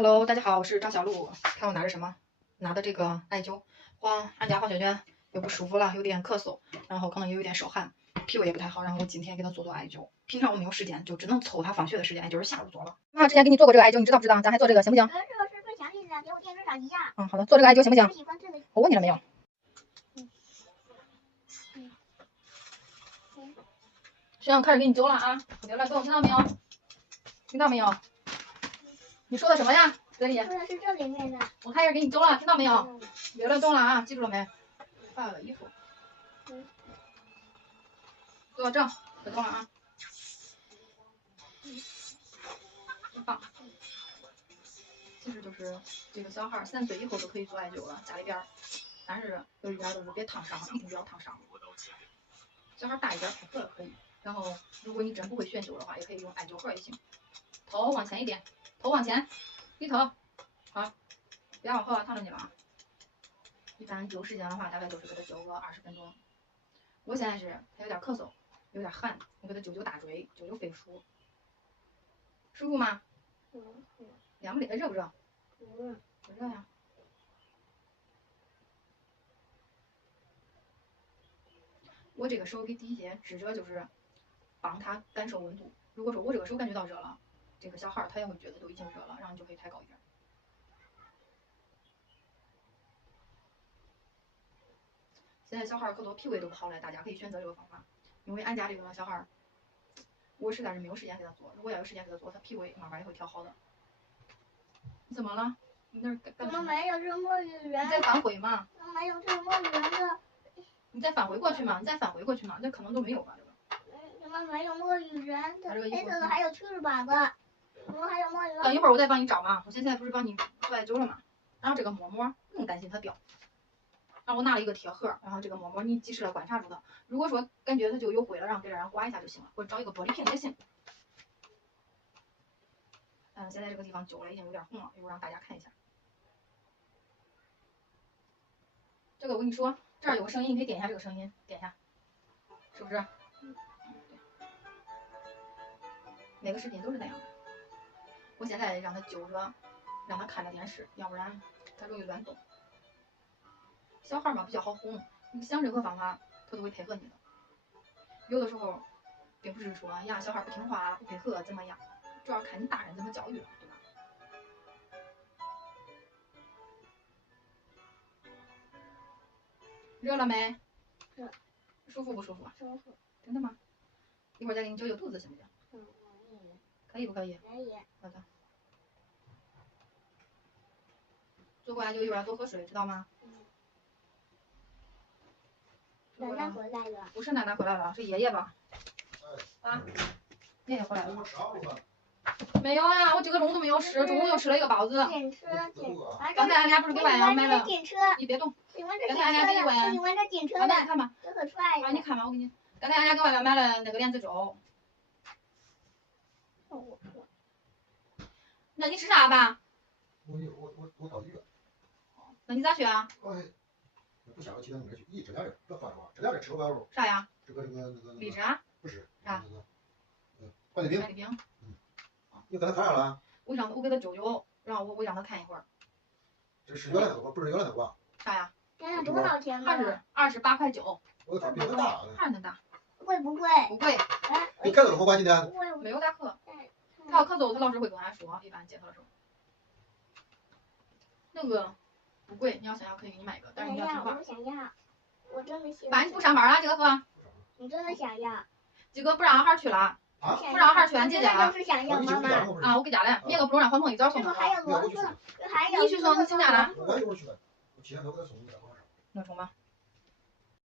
Hello，大家好，我是张小璐。看我拿着什么？拿的这个艾灸，俺家黄轩轩又不舒服了，有点咳嗽，然后可能也有点手汗，脾胃也不太好，然后我今天给他做艾灸。平常我没有时间，就只能凑他放学的时间，就是下午做了。妈之前给你做过这个艾灸，你知道不知道？咱还做这个行不行？这个是最详细的，给我电视上一样。好的，做这个艾灸行不行？喜欢这个。我问你了没有？学长开始给你灸了啊！别乱动，听到没有？听到没有？你说的什么呀？嘴里？说的是这里面的。我开始给你灸了，听到没有？别乱动了啊！记住了没？换了衣服。坐到正，别动了啊！放。其实就是这个小孩3岁以后都可以做艾灸了，家里边，但是有一点就是别烫伤，一定不要烫伤。小孩大一点配合可以，然后如果你真不会悬灸的话，也可以用艾灸盒也行。头往前一点，头往前，低头，好，别往后烫着你了啊。一般灸时间的话，大概就是给他灸个20分钟。我现在是他有点咳嗽，有点汗，我给他灸大椎，灸肺腧，舒服吗？凉不凉？热不热？不热呀。我这个手给底下支着，就是帮他感受温度。如果说我这个手感觉到热了，这个小孩他也会觉得都已经热了，然后你就可以抬高一点。现在小孩可多脾胃都不好了，大家可以选择这个方法。因为俺家这个小孩，我实在是没有时间给他做，如果要有时间给他做，他脾胃慢慢也会调好的。你怎么了？你那干什么？没有这摸鱼人。你在反悔吗？没有这摸鱼人的。你再返回过去嘛？这可能都没有吧？这个。怎么没有摸鱼人的？黑色的还有翅膀的。怎么还有摸鱼人？等一会儿我再帮你找嘛。我现在不是帮你做艾灸了吗？然后这个膜膜不用担心它掉。然后我拿了一个铁盒，然后这个膜膜你及时的观察住它。如果说感觉它就有灰了，然后给这样刮一下就行了，或者找一个玻璃瓶也行。现在这个地方灸了已经有点红了，一会儿让大家看一下。这个我跟你说，这儿有个声音，你可以点一下这个声音，点一下，是不是？每个视频都是那样的。我现在让他灸着，让他看着电视，要不然他容易乱动。小孩嘛比较好哄，你想任何方法他都会配合你的。有的时候并不是说呀小孩不听话不配合怎么样，主要看你大人怎么教育了，对吧？热了没？热。舒服不舒服？舒服。真的吗？一会儿再给你灸肚子行不行？可以不可以？可以。好的。做过艾灸一会儿要多喝水，知道吗？奶奶回来了。不是奶奶回来了，是爷爷吧？啊，爷爷回来了。没有啊，我这个中午都没有吃，中午又吃了一个包子。检车。刚才俺俩不是给外阳买了？你别动。刚才俺俩给你问。你玩这检车的。你看吧。这可帅呀。你看吧，我给你。刚才俺俩给外面买了那个莲子粥。那你吃啥吧？我到医院。那你咋去啊？不想着其他没去，这俩人别换话，这俩人吃个玩意啥呀？这个荔枝啊？不是啥？快递饼。你给他看上了？我给他灸灸，然后我让他看一会儿。这是原来的不是原来的吧？啥呀？原来多少钱呢？28.9块。我的比他大。还是那大。贵不贵？不贵。你开走了吗？今天？没有大课。他要咳嗽，他老师会跟俺说，一般接他的时候。那个不贵，你要想要可以给你买一个，但是你要听话。我想要，我真的喜欢。爸，你不上班啊，杰哥？你真的想要？杰哥不让孩去了，不让孩去俺姐家了。就是想要妈妈。啊，我给家来，明个不用让黄鹏一早送。还有骡子，还有。你去送，你请假了？我一会儿去，我提前都给他送你在网上。能送吗？